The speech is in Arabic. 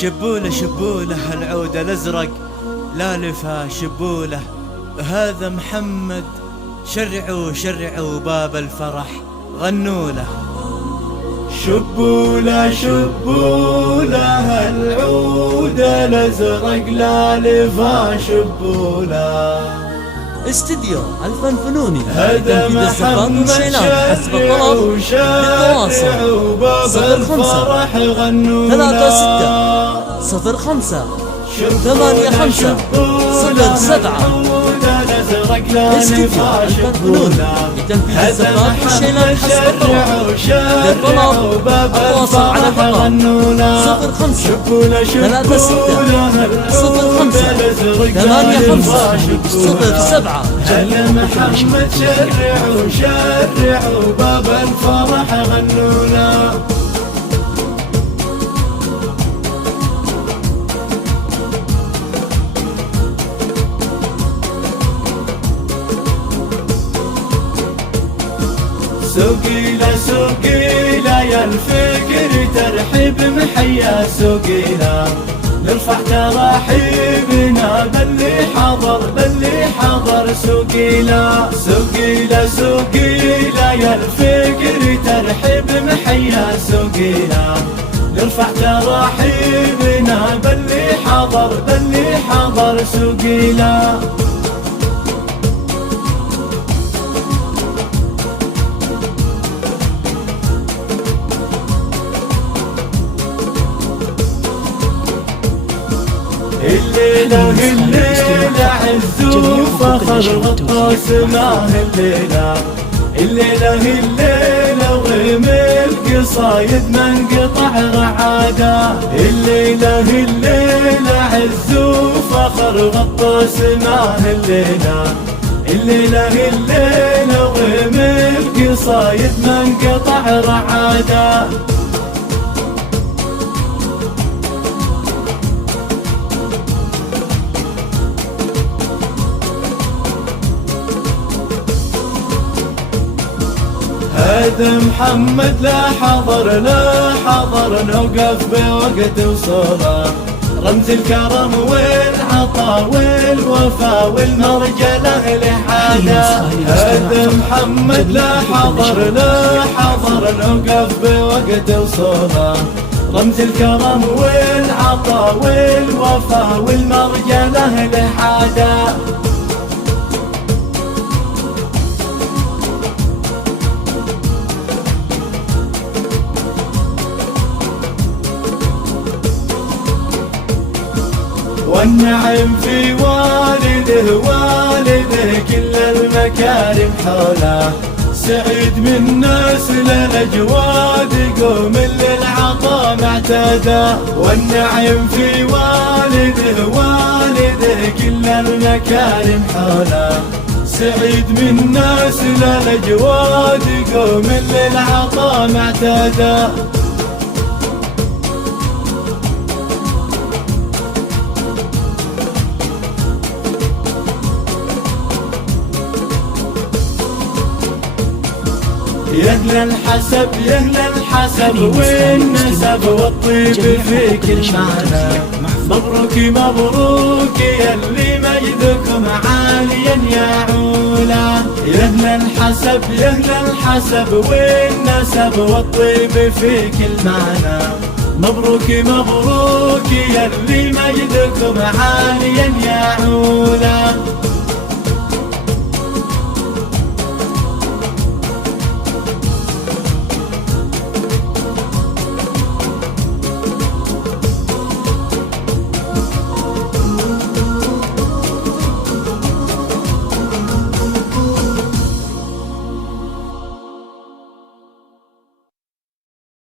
شبوله شبوله العود الازرق لالفها شبوله، هذا محمد شرعوا شرعوا باب الفرح غنوا له. شبوله شبوله العود الازرق لالفها شبوله. استديو الفن فنوني هذا محمد حسب الطلب للتواصل باب الفرح غنوا له. 36 05 85 07. استديو الفن فنوني لتنفيذ الزفات والشيلات حسب الطلب. للطلب التواصل على الرقم 05 36 05 85 07. هلا محمد شرعوا شرعوا باب الفرح غنوا له. سوقيلا سوقيلا يا الفكر ترحب محيا سوقيلا، نرفع تراحيبنا باللي حضر سوقيلا. سوقيلا سوقيلا يا الفكر ترحب محيا سوقيلا، نرفع تراحيبنا باللي حضر سوقيلا. الليلة عز وفخر غطاس معه الليلة وغيم القصايد من قطع رعادة. الليلة عز وفخر غطاس معه الليلة وغيم القصايد من قطع رعادة. هذا محمد لا حضر نوقف بوقت وصوله، رمز الكرم والعطا والوفا والمرجله لحاله. هذا محمد لا حضر نوقف بوقت وصوله، رمز الكرم والعطا والوفا والمرجله لحاله. والنعم في والده كل المكارم حوله، سعيد من نسل الأجواد قوم للعطا معتاده. والنعم في والده كل المكارم حوله، سعيد من نسل الأجواد قوم للعطا معتاده. يهلا الحسب والنسب والطيب في كل معنى. مبروك يلي مجدكم عاليا يا عولا. يهلا الحسب والنسب والطيب في كل معنى. مبروك يلي مجدكم عاليا يا عولا.